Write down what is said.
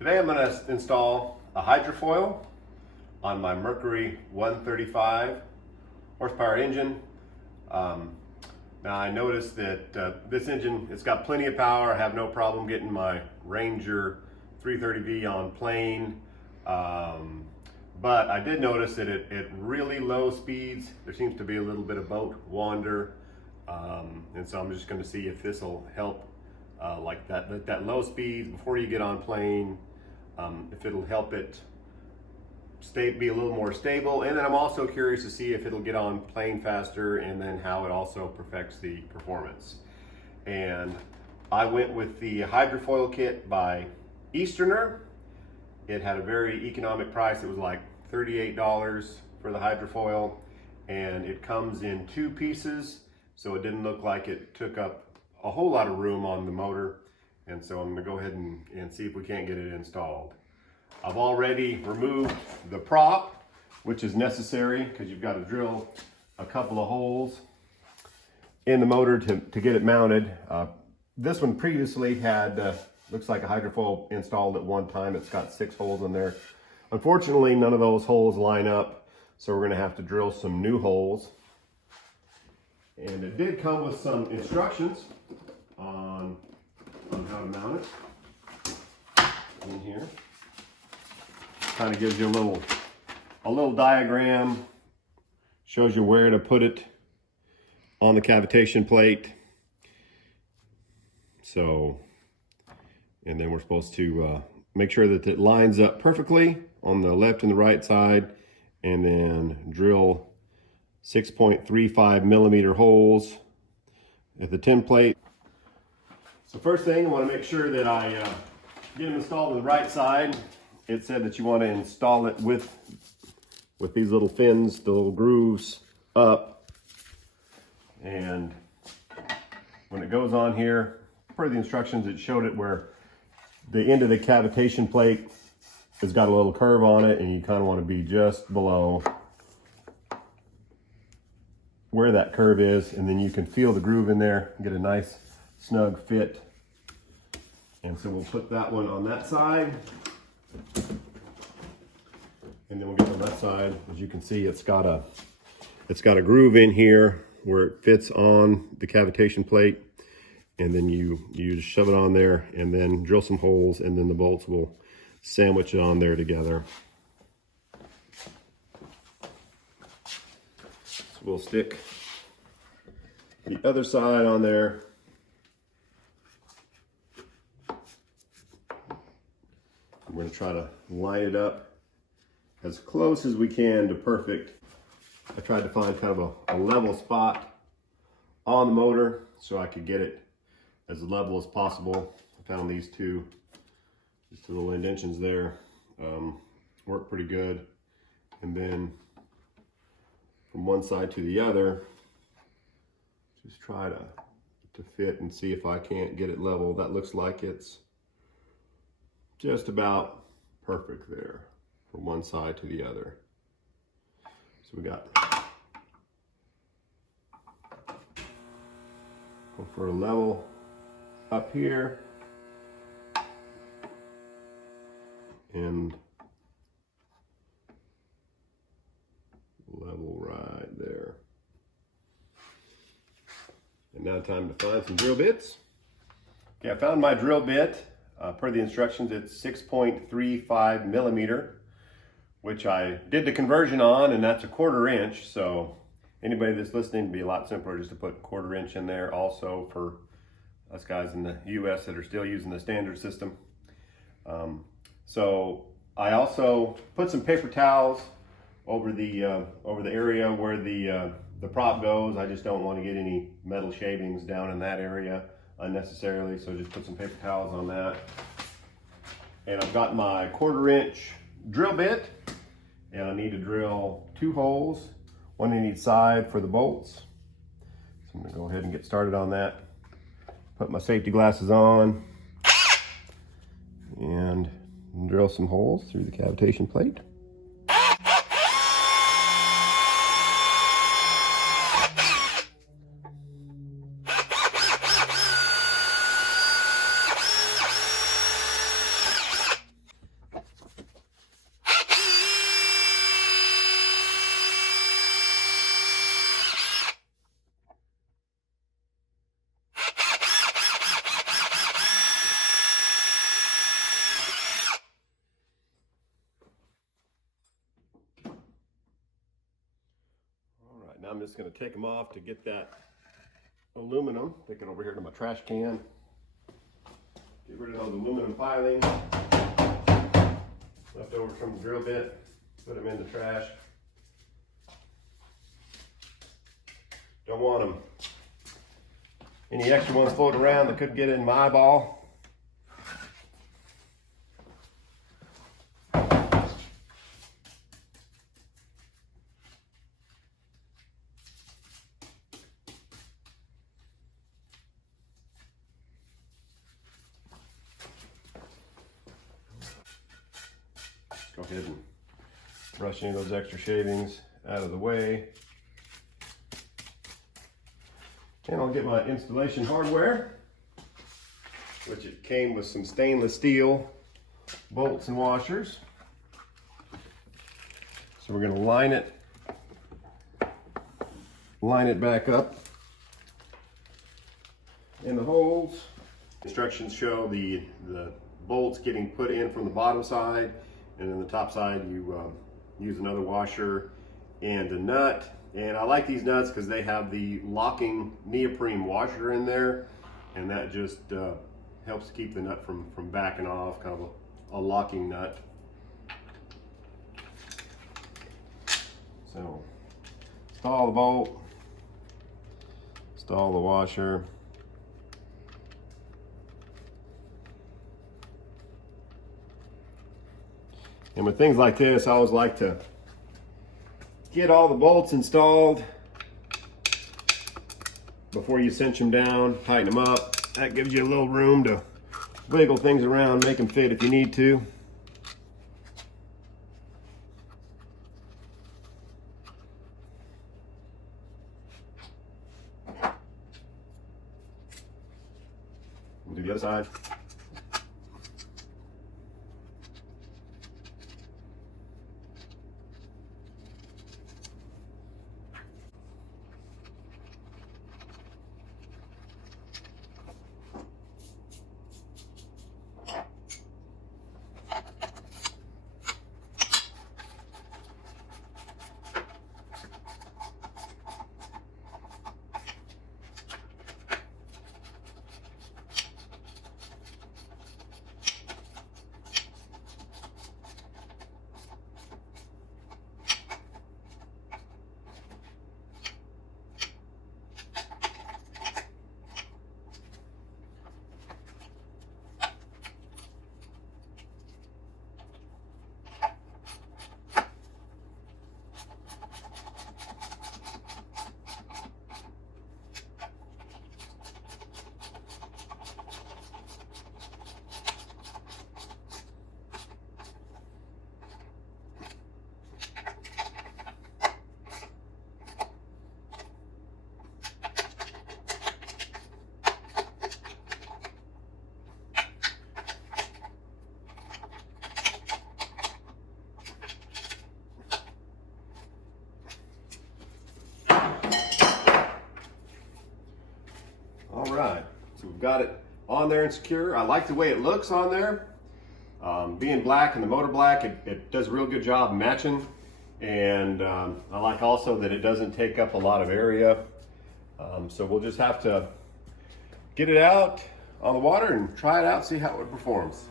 Today I'm going to install a hydrofoil on my Mercury 135 horsepower engine. Now I noticed that this engine, it's got plenty of power. I have no problem getting my Ranger 330V on plane. But I did notice that at really low speeds, there seems to be a little bit of boat wander. And so I'm just going to see if this will help like that low speeds before you get on plane, if it'll help it be a little more stable. And then I'm also curious to see if it'll get on plane faster, and then how it also perfects the performance. And I went with the hydrofoil kit by Easterner. It had a very economic price. It was like $38 for the hydrofoil, and it comes in 2 pieces, so it didn't look like it took up a whole lot of room on the motor. And so I'm going to go ahead and see if we can't get it installed. I've already removed the prop, which is necessary because you've got to drill a couple of holes in the motor to get it mounted. This one previously had looks like a hydrofoil installed at one time. It's got 6 holes in there. Unfortunately, none of those holes line up, so we're going to have to drill some new holes. And it did come with some instructions on how to mount it in here. Kind of gives you a little diagram, shows you where to put it on the cavitation plate. So, and then we're supposed to make sure that it lines up perfectly on the left and the right side, and then drill 6.35 millimeter holes at the tin plate. So first thing, I want to make sure that I get them installed on the right side. It said that you want to install it with these little fins, the little grooves up. And when it goes on here, per the instructions, it showed it where the end of the cavitation plate has got a little curve on it, and you kind of want to be just below where that curve is, and then you can feel the groove in there and get a nice snug fit. And so we'll put that one on that side, and then we'll get on that side. As you can see, it's got a groove in here where it fits on the cavitation plate, and then you just shove it on there and then drill some holes, and then the bolts will sandwich it on there together. So we'll stick the other side on there. We're going to try to line it up as close as we can to perfect. I tried to find kind of a level spot on the motor so I could get it as level as possible. I found these two little indentions there work pretty good. And then from one side to the other, just try to fit and see if I can't get it level. That looks like it's just about perfect there from one side to the other. So we got, go for a level up here, and level right there. And now time to find some drill bits. Okay, I found my drill bit. Per the instructions, it's 6.35 millimeter, which I did the conversion on, and that's a 1/4 inch. So anybody that's listening, it'd be a lot simpler just to put 1/4 inch in there. Also for us guys in the US that are still using the standard system. So I also put some paper towels over the area where the prop goes. I just don't want to get any metal shavings down in that area unnecessarily, so just put some paper towels on that. And I've got my 1/4 inch drill bit, and I need to drill 2 holes, one in each side for the bolts. So I'm going to go ahead and get started on that. Put my safety glasses on and drill some holes through the cavitation plate. Now I'm just going to take them off to get that aluminum. Take it over here to my trash can. Get rid of those aluminum filings left over from the drill bit. Put them in the trash. Don't want them. Any extra ones floating around that could get in my eyeball. Go ahead and brush any of those extra shavings out of the way. And I'll get my installation hardware, which it came with some stainless steel bolts and washers. So we're going to line it back up in the holes. Instructions show the bolts getting put in from the bottom side, and then the top side you use another washer and a nut. And I like these nuts because they have the locking neoprene washer in there, and that just helps keep the nut from backing off, kind of a locking nut. So install the bolt, install the washer. And with things like this, I always like to get all the bolts installed before you cinch them down, tighten them up. That gives you a little room to wiggle things around, make them fit if you need to. We'll do the other side. Alright, so we've got it on there and secure. I like the way it looks on there. Being black and the motor black, it does a real good job matching. And I like also that it doesn't take up a lot of area. So we'll just have to get it out on the water and try it out, see how it performs.